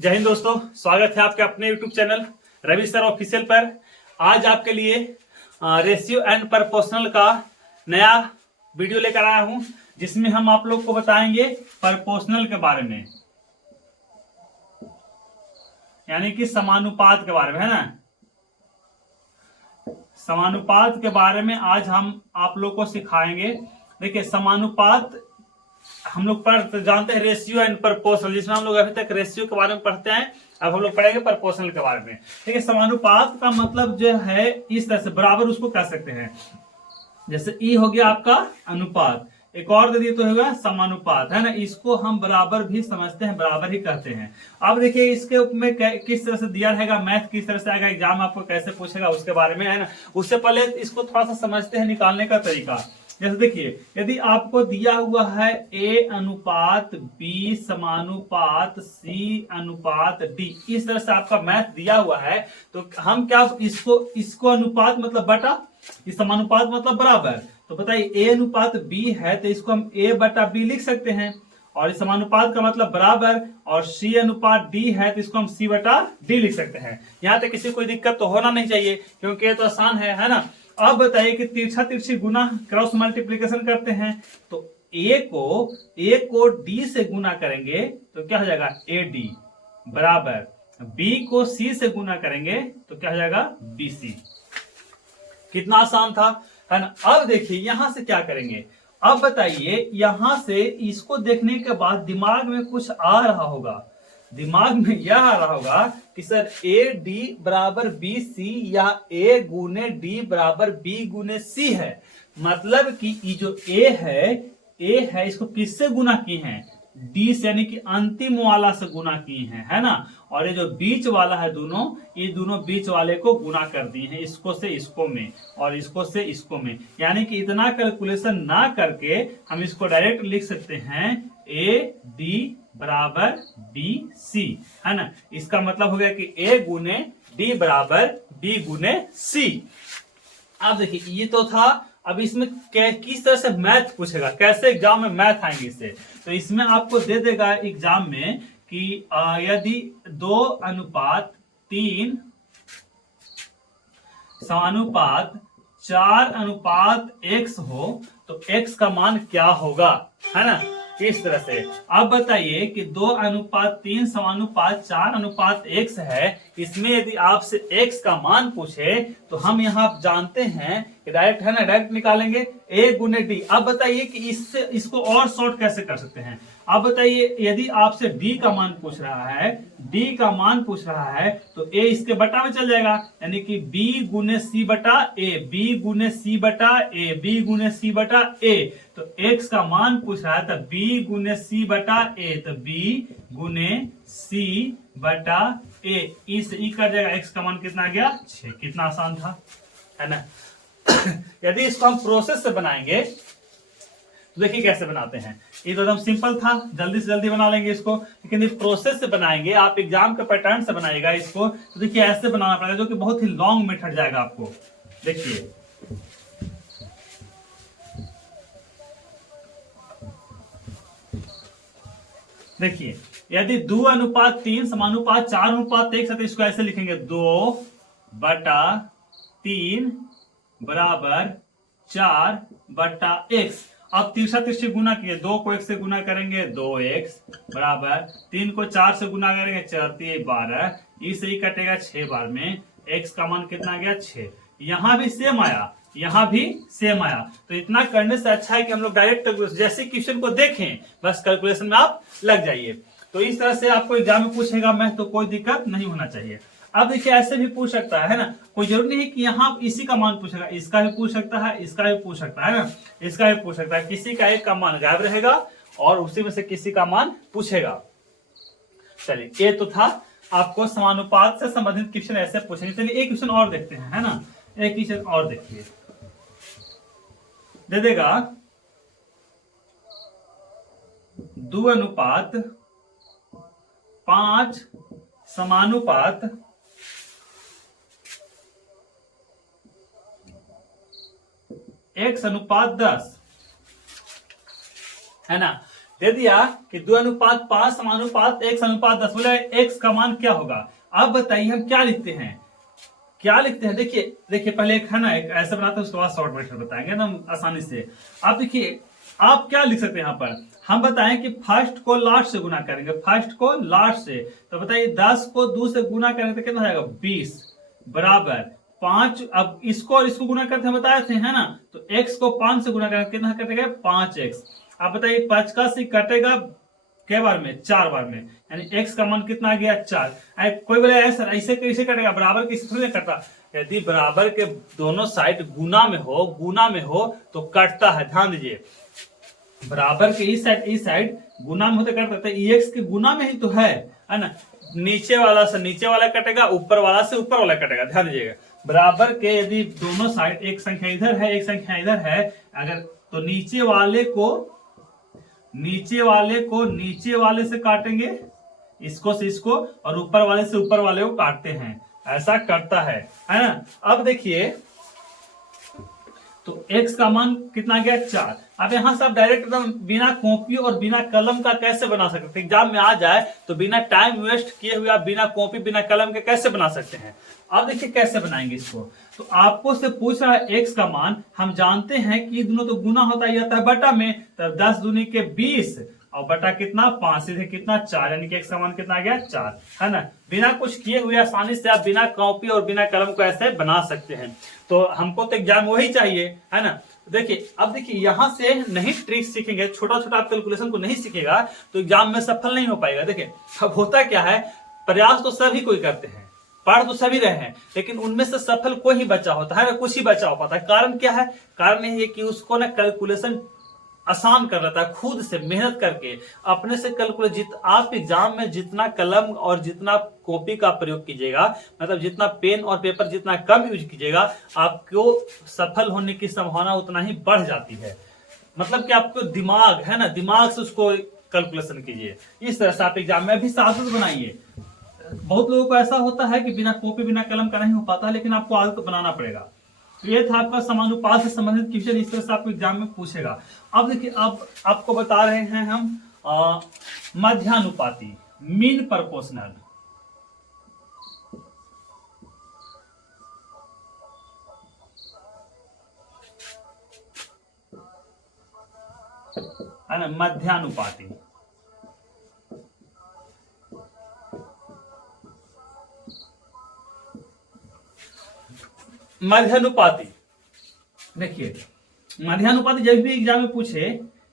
जय हिंद दोस्तों, स्वागत है आपके अपने YouTube channel Ravi sir official पर। आज आपके लिए रेशियो एंड प्रपोर्शनल का नया वीडियो लेकर आया हूं, जिसमें हम आप लोग को बताएंगे प्रपोर्शनल के बारे में, यानी कि समानुपात के बारे में, है ना। समानुपात के बारे में आज हम आप लोग को सिखाएंगे। देखिए, समानुपात हम लोग जानते हैं रेशियो एंड प्रपोर्शनल, जिसमें हम लोग अभी तक रेशियो के बारे में पढ़ते हैं। अब हम लोग पढ़ेंगे प्रपोर्शनल के बारे में। ठीक है, समानुपात का मतलब जो है इस तरह से बराबर उसको कह सकते हैं। जैसे ई हो गया आपका अनुपात, एक और दे दिए तो होगा समानुपात, है ना। इसको हम बराबर भी समझते हैं, बराबर ही कहते हैं। अब देखिए इसके में किस तरह से दिया रहेगा, मैथ किस तरह से आएगा, एग्जाम आपको कैसे पूछेगा उसके बारे में, है ना। उससे पहले इसको थोड़ा सा समझते हैं निकालने का तरीका। जैसे देखिए, यदि आपको दिया हुआ है A अनुपात B समानुपात C अनुपात D, इस तरह से आपका मैथ दिया हुआ है, तो हम क्या इसको अनुपात मतलब बटा, इस समानुपात मतलब बराबर। तो बताइए A अनुपात B है तो इसको हम A बटा B लिख सकते हैं, और इस समानुपात का मतलब बराबर, और C अनुपात D है तो इसको हम C बटा D लिख सकते हैं। यहाँ तक किसी कोई दिक्कत तो होना नहीं चाहिए, क्योंकि ये तो आसान है ना। अब बताइए कि तिरछा तिरछी गुना क्रॉस मल्टीप्लीकेशन करते हैं, तो A को D से गुना करेंगे तो क्या हो जाएगा AD बराबर, B को C से गुना करेंगे तो क्या हो जाएगा BC। कितना आसान था, है ना। अब देखिए यहां से क्या करेंगे। अब बताइए, यहां से इसको देखने के बाद दिमाग में कुछ आ रहा होगा, दिमाग में यह आ रहा होगा कि सर ए डी बराबर बी सी, या ए गुने डी बराबर बी गुने सी है। मतलब कि ये जो ए है इसको किससे गुना की है, डी से, यानी कि अंतिम वाला से गुना की है ना। और ये जो बीच वाला है दोनों, ये दोनों बीच वाले को गुना कर दिए हैं, इसको से इसको में और इसको से इसको में। यानी कि इतना कैलकुलेशन ना करके हम इसको डायरेक्ट लिख सकते हैं ए डी बराबर बी सी, है ना। इसका मतलब हो गया कि ए गुने डी बराबर बी गुने सी। अब देखिए ये तो था। अब इसमें किस तरह से मैथ पूछेगा, कैसे एग्जाम में मैथ आएंगे इससे, तो इसमें आपको दे देगा एग्जाम में कि यदि 2 अनुपात 3 समानुपात 4 अनुपात x हो तो x का मान क्या होगा, है ना। इस तरह से अब बताइए कि 2 अनुपात 3 समानुपात 4 अनुपात x है, इसमें यदि आपसे x का मान पूछे तो हम यहाँ जानते हैं कि डायरेक्ट, है ना, डायरेक्ट निकालेंगे a गुने d। अब बताइए कि इससे इसको और शॉर्ट कैसे कर सकते हैं। अब बताइए यदि आपसे d का मान पूछ रहा है, d का मान पूछ रहा है, तो a इसके बटा में चल जाएगा, यानी कि b गुने c बटा a, b गुने c बटा a, b गुने c बटा a। तो x का मान पूछ रहा है तो b गुने c बटा a, तो b गुने c बटा a, इस ई कर जाएगा। x का मान कितना आ गया 6। कितना आसान था, है ना। यदि इसको हम प्रोसेस से बनाएंगे तो देखिए कैसे बनाते हैं। ये तो एकदम सिंपल था, जल्दी से जल्दी बना लेंगे इसको, लेकिन इस प्रोसेस से बनाएंगे, आप एग्जाम के पैटर्न से बनाएगा इसको, तो देखिए ऐसे बनाना पड़ेगा, जो कि बहुत ही लॉन्ग मेथड जाएगा आपको। देखिए देखिए यदि 2 अनुपात 3 समानुपात 4 अनुपात 1 है तो इसको ऐसे लिखेंगे 2 बटा 3 बराबर 4 बटा x। अब तिरछा तिरछी गुना किए, 2 को 1 से गुना करेंगे 2x बराबर 3 को 4 से गुना करेंगे 4 3 12, इसे ही कटेगा 6 बार में, x का मान कितना गया 6। यहां भी सेम आया, यहां भी सेम आया। तो इतना करने से अच्छा है कि हम लोग डायरेक्ट जैसे क्वेश्चन को देखें, बस कैलकुलेशन में आप लग जाइए। तो इस तरह से आपको एग्जाम में पूछेगा मैथ, तो कोई दिक्कत नहीं होना चाहिए। अब देखिए ऐसे भी पूछ सकता है ना, कोई जरूरी नहीं है कि यहाँ इसी का मान पूछेगा, इसका भी पूछ सकता है, इसका भी पूछ सकता है ना, इसका भी पूछ सकता है। किसी का एक का मान गायब रहेगा और उसी में से किसी का मान पूछेगा। चलिए ये तो था, आपको समानुपात से संबंधित क्वेश्चन ऐसे पूछेंगे। चलिए एक क्वेश्चन और देखते हैं, है ना। एक क्वेश्चन और देखिए, दे देगा 2 अनुपात 5 समानुपात x अनुपात 10, है ना। दे दिया कि 2:5 समानुपात x/10, बोले x का मान क्या होगा। अब बताइए हम क्या लिखते हैं, देखिए पहले एक है ना, एक ऐसे बनाते हैं, उसके बाद शॉर्ट मेथड बताएंगे ना आसानी से। आप देखिए आप क्या लिख सकते हैं यहाँ पर, हम बताएं कि फर्स्ट को लास्ट से गुना करेंगे, फर्स्ट को लास्ट से, तो बताइए 10 को 2 से गुना करेंगे तो कितना जाएगा 20 बराबर 5। अब इसको और इसको गुना करते हैं बताए थे है ना, तो x को 5 से गुना करेंगे कितना कटेगा 5x। अब बताइए 5 का 80 कटेगा कै बार में 4 बार में, यानी x का मान कितना आ गया 4। कोई बोले सर ऐसे कैसे कटेगा, बराबर के थोड़ी कटता, यदि बराबर के दोनों साइड गुना में हो तो कटता है। ध्यान दीजिए बराबर के इस साइड गुना में होते कटता है, एक्स के गुना में ही तो है ना, नीचे वाला से नीचे वाला कटेगा, ऊपर वाला से ऊपर वाला कटेगा। ध्यान दीजिएगा बराबर के यदि दोनों साइड एक संख्या इधर है एक संख्या इधर है, अगर तो नीचे वाले को से काटेंगे, इसको से इसको, और ऊपर वाले से ऊपर वाले को काटते हैं, ऐसा करता है ना। अब देखिए तो x का मान कितना गया 4। अब यहाँ से आप डायरेक्ट एकदम बिना कॉपी और बिना कलम का कैसे बना सकते हैं, एग्जाम में आ जाए तो बिना टाइम वेस्ट किए हुए आप बिना कॉपी बिना कलम के कैसे बना सकते हैं। अब देखिए कैसे बनाएंगे इसको, तो आपको से पूछ रहा है x का मान, हम जानते हैं कि दोनों तो गुना होता ही जाता है बटा में, तब 10 दूनी के 20 और बटा कितना 5, सीधे कितना 4, यानी कि x का मान कितना आ गया 4 है ना। बिना कुछ किए हुए आसानी से आप बिना कॉपी और बिना कलम को ऐसे बना सकते हैं। तो हमको तो एग्जाम वही चाहिए है ना। देखिए अब देखिए यहां से नहीं ट्रिक सीखेंगे, छोटा छोटा आप कैलकुलेशन को नहीं सीखेगा तो एग्जाम में सफल नहीं हो पाएगा। देखिए अब होता क्या है, प्रयास तो सभी कोई करते हैं, पढ़ तो सभी रहे हैं, लेकिन उनमें से सफल कोई ही बच्चा होता है, कुछ ही बच्चा हो पाता है। कारण क्या है, कारण ये है कि उसको ना कैलकुलेशन आसान कर लेता है, खुद से मेहनत करके अपने से कैलकुलेट। आप एग्जाम में जितना कलम और जितना कॉपी का प्रयोग कीजिएगा, मतलब जितना पेन और पेपर जितना कम यूज कीजिएगा, आपको सफल होने की संभावना उतना ही बढ़ जाती है। मतलब कि आपको दिमाग है ना, दिमाग से उसको कैलकुलेशन कीजिए, इस तरह से आप एग्जाम में भी साजिश बनाइए। बहुत लोगों को ऐसा होता है कि बिना कॉपी बिना कलम का नहीं हो पाता, लेकिन आपको आदत बनाना पड़ेगा। तो ये था आपका समानुपात से संबंधित क्वेश्चन, इस तरह से आपको एग्जाम में पूछेगा। अब देखिए अब आपको बता रहे हैं हम मध्यानुपाती, मीन प्रोपोर्शनल। है ना, मध्यानुपाती। मध्यानुपाती देखिए, मध्यानुपाती जब भी एग्जाम में पूछे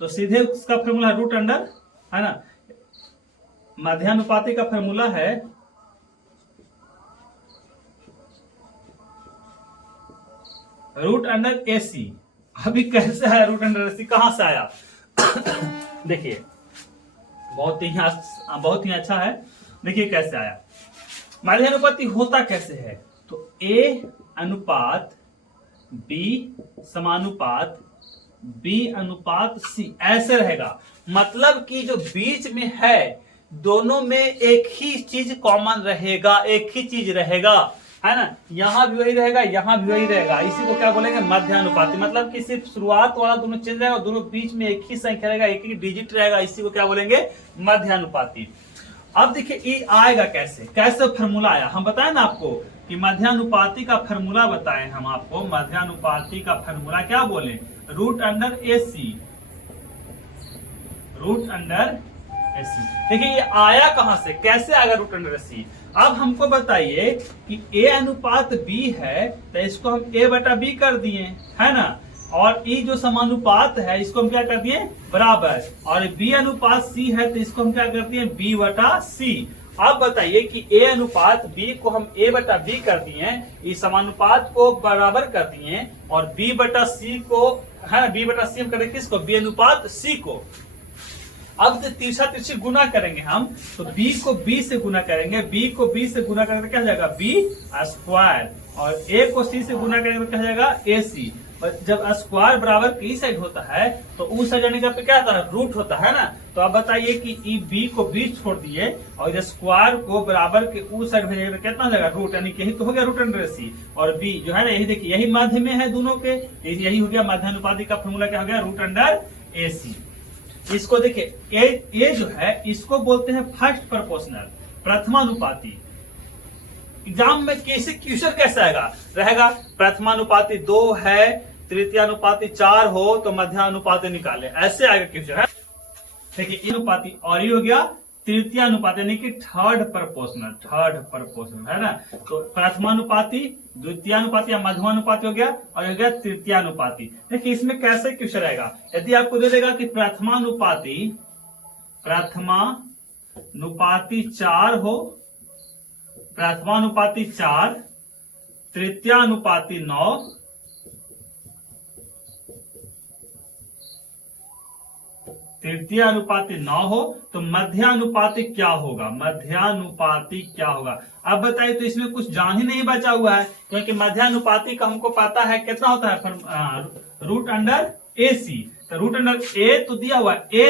तो सीधे उसका फॉर्मूला रूट अंडर, है ना, मध्यानुपाती का फॉर्मूला है रूट अंडर AC। अभी कैसे आया रूट अंडर AC, कहां से आया देखिए बहुत ही अच्छा है। देखिए कैसे आया, मध्यानुपाती होता कैसे है, तो A अनुपात B समानुपात B अनुपात C ऐसे रहेगा। मतलब कि जो बीच में है दोनों में एक ही चीज कॉमन रहेगा, एक ही चीज रहेगा, है ना, यहां भी वही रहेगा यहां भी वही रहेगा। इसी को क्या बोलेंगे मध्यानुपाती। मतलब कि सिर्फ शुरुआत वाला दोनों चेंज रहेगा, दोनों बीच में एक ही संख्या रहेगा, एक ही डिजिट रहेगा, इसी को क्या बोलेंगे मध्यानुपाती। अब देखिए ये आएगा कैसे, कैसे फॉर्मूला आया, हम बताएं ना आपको कि मध्यानुपाती का फॉर्मूला बताएं हम आपको। मध्यानुपाती का फॉर्मूला क्या बोले, root under AC, root under AC। देखिए ये आया कहां से, कैसे आएगा रूट अंडर AC। अब हमको बताइए कि A अनुपात B है तो इसको हम A बटा B कर दिए, है ना, और E जो समानुपात है इसको हम क्या कर दिए बराबर, और B अनुपात C है तो इसको हम क्या कर दिए B बटा C। अब बताइए कि A अनुपात B को हम A बटा B कर दिए, इस समानुपात को बराबर कर दिए, और B बटा C को, है ना, B बटा C हम करेंगे किसको, B अनुपात C को। अब तीसरा तिरछी गुना करेंगे हम, तो B को B से गुना करेंगे, B को B से गुना करेंगे तो क्या हो जाएगा B स्क्वायर, और A को C से गुना करेंगे तो क्या हो जाएगा AC। और जब स्क्वायर बराबर की साइड होता है तो उस साइड जाने का क्या होता है रूट होता है ना। तो अब बताइए कि B को B छोड़ दिए और स्क्वायर को बराबर के उस साइड भेजेंगे तो कितना हो जाएगा रूट, यानी कि यही तो हो गया रूट अंडर AC। और B जो है ना, यही देखिए यही मध्य में है दोनों के, यही हो गया मध्यानुपाती का फॉर्मूला क्या हो गया रूट अंडर AC। इसको देखिए ये जो है इसको बोलते हैं फर्स्ट प्रोपोर्शनल, प्रथमानुपाती। एग्जाम में कैसे क्वेश्चन कैसा रहेगा प्रथमानुपाती 2 है, तृतीयानुपाती 4 हो तो मध्यानुपाती निकाले, ऐसे आएगा क्वेश्चन है। देखिए अनुपाती और ये हो गया तृतीयानुपाती यानी कि थर्ड प्रपोर्शनल है ना। तो प्रथमानुपाती, द्वितीयानुपाती या मध्यमानुपाती हो गया और हो गया तृतीयानुपाती। देखिए इसमें कैसे क्वेश्चन आएगा, यदि आपको दे देगा कि प्रथमानुपाती 4 हो, प्रथमानुपाती 4, तृतीयानुपाती 9, तृतीयानुपाती 9 हो तो मध्यानुपाती क्या होगा, अब बताइए। तो इसमें कुछ जान ही नहीं बचा हुआ है, क्योंकि मध्यानुपाती का हमको पता है कितना होता है, √AC। तो √A तो दिया हुआ है, A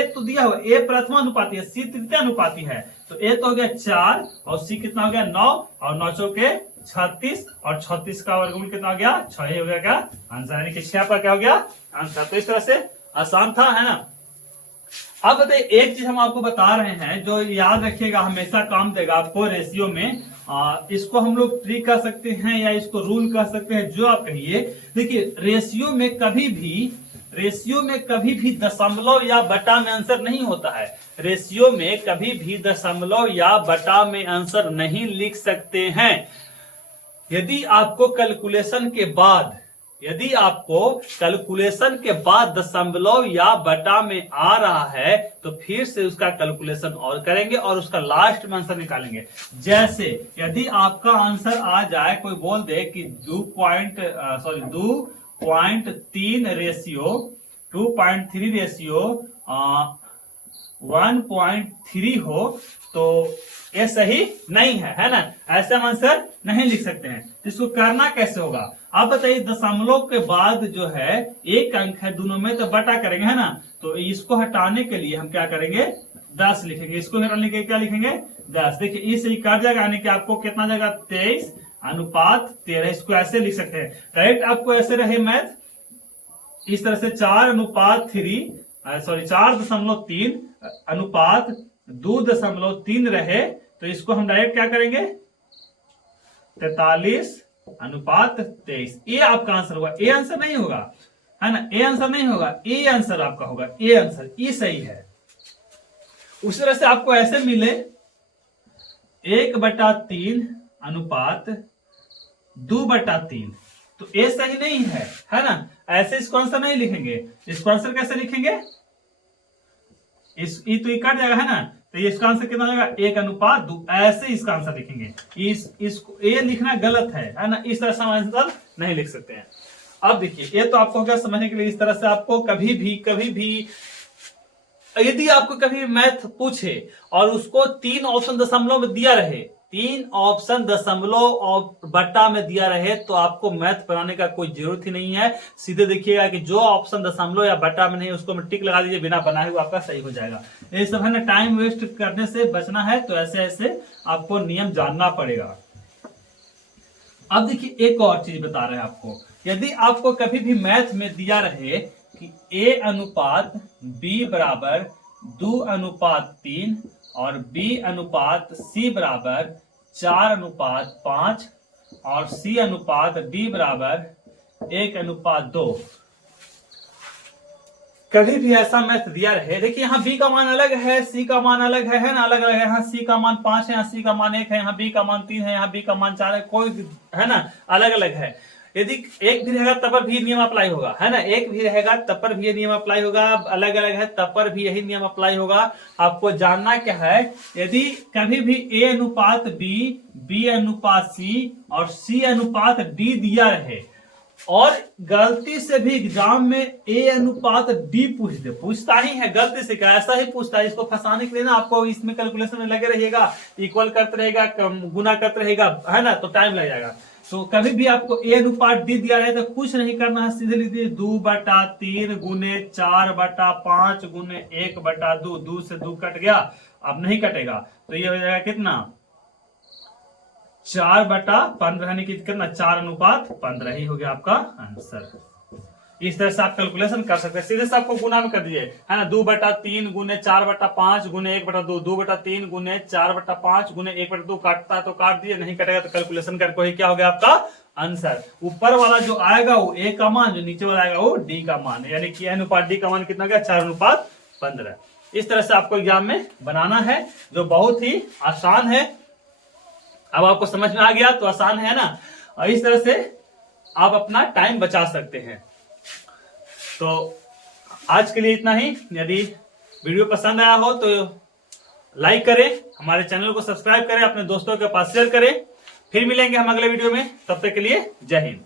प्रथमानुपाती है, C तृतीयानुपाती है, तो A तो हो गया 4 और C कितना हो गया 9 और 9 चौके 36 और 36 का वर्गमूल कितना हो गया 6 हो गया क्या आंसर, यानी कि 6 पर क्या हो गया आंसर। तो इस तरह से आसान था, है ना। अब बताइए एक चीज हम आपको बता रहे हैं जो याद रखिएगा, हमेशा काम देगा आपको रेशियो में। इसको हम लोग ट्रिक कर सकते हैं या इसको रूल कर सकते हैं, जो आप कहिए। देखिए रेशियो में कभी भी दशमलव या बटा में आंसर नहीं होता है। रेशियो में कभी भी दशमलव या बटा में आंसर नहीं लिख सकते हैं। यदि आपको कैलकुलेशन के बाद दशमलव या बटा में आ रहा है तो फिर से उसका कैलकुलेशन और करेंगे और उसका लास्ट में आंसर निकालेंगे। जैसे यदि आपका आंसर आ जाए, कोई बोल दे कि 2.3 रेशियो 1.3 हो तो ये सही नहीं है ना, ऐसे हम आंसर नहीं लिख सकते हैं। इसको करना कैसे होगा, आप बताइए। दशमलव के बाद जो है एक अंक है दोनों में, तो बटा करेंगे, है ना। तो इसको हटाने के लिए हम क्या करेंगे 10 लिखेंगे, इसको हटाने के लिए क्या लिखेंगे 10। देखिए इस कट जाएगा, यानी कि आपको कितना जाएगा 23:13। इसको ऐसे लिख सकते हैं डायरेक्ट, आपको ऐसे रहे मैथ इस तरह से 4:3:2.3 रहे, तो इसको हम डायरेक्ट क्या करेंगे 43:23। ये आपका आंसर होगा, ए आंसर नहीं होगा, है ना। ए आंसर नहीं होगा, ए आंसर आपका होगा, ए आंसर ई सही है। उसी तरह से आपको ऐसे मिले 1/3:2/3, तो ए सही नहीं है ना। ऐसे इसको आंसर नहीं लिखेंगे। इसको आंसर कैसे लिखेंगे, इस तो कट जाएगा, है ना। तो इसका आंसर कितना हो जाएगा 1:2, ऐसे इसका आंसर लिखेंगे। इसको ये लिखना गलत है ना, इस तरह से हम आंसर नहीं लिख सकते हैं। अब देखिए ये तो आपको क्या समझने के लिए, इस तरह से आपको कभी भी यदि आपको कभी मैथ पूछे और उसको 3 ऑप्शन दशमलव में दिया रहे, 3 ऑप्शन दशमलव और बटा में दिया रहे, तो आपको मैथ बनाने का कोई जरूरत ही नहीं है। सीधे देखिएगा कि जो ऑप्शन दशमलव या बटा में नहीं उसको टिक लगा दीजिए, बिना बनाए हुए आपका सही हो जाएगा। ये सब है ना, टाइम वेस्ट करने से बचना है, तो ऐसे ऐसे आपको नियम जानना पड़ेगा। अब देखिए एक और चीज बता रहे हैं आपको, यदि आपको कभी भी मैथ में दिया रहे कि A/B बराबर 2:3 और B/C बराबर 4:5 और C/D बराबर 1:2, कभी भी ऐसा मैथ दिया रहे। देखिए यहाँ B का मान अलग है, C का मान अलग है ना, अलग अलग है। यहाँ C का मान 5 है, यहाँ C का मान 1 है, यहाँ B का मान 3 है, यहाँ B का मान 4 है, कोई है ना अलग अलग है। यदि एक भी रहेगा तब पर भी नियम अप्लाई होगा, है ना। एक भी रहेगा तब पर भी ये नियम अप्लाई होगा, अलग अलग है तब पर भी यही नियम अप्लाई होगा। आपको जानना क्या है, यदि कभी भी A/B, B/C और C/D दिया रहे और गलती से भी एग्जाम में A/D पूछता ही है, गलती से क्या ऐसा ही पूछता है। इसको फंसाने के लिए ना आपको इसमें कैलकुलेशन में लगे रहिएगा, इक्वल करते रहेगा, गुना करते रहेगा, है ना, तो टाइम लग जाएगा। तो कभी भी आपको A/D दिया रहे तो कुछ नहीं करना है, सीधे लिख दीजिए 2/3 गुने 4/5 गुने 1/2। 2 से 2 कट गया, अब नहीं कटेगा, तो ये हो जाएगा कितना 4/15, यानी कि कितना 4:15 ही हो गया आपका आंसर। इस तरह से आप कैलकुलेशन कर सकते हैं। सीधे से आपको गुना में कर दीजिए, है ना, 2/3 गुने 4/5 गुने 1/2, 2/3 गुने 4/5 गुने 1/2 काटता है तो काट दिए, नहीं कटेगा तो कैलकुलेशन करके वही क्या हो गया आपका आंसर। ऊपर वाला जो आएगा वो ए का मान, जो नीचे वाला आएगा वो डी का मान, यानी कि n/d का मान कितना गया 4:15। इस तरह से आपको एग्जाम में बनाना है, जो बहुत ही आसान है। अब आपको समझ में आ गया तो आसान है ना, और इस तरह से आप अपना टाइम बचा सकते हैं। तो आज के लिए इतना ही। यदि वीडियो पसंद आया हो तो लाइक करें, हमारे चैनल को सब्सक्राइब करें, अपने दोस्तों के पास शेयर करें। फिर मिलेंगे हम अगले वीडियो में, तब तक के लिए जय हिंद।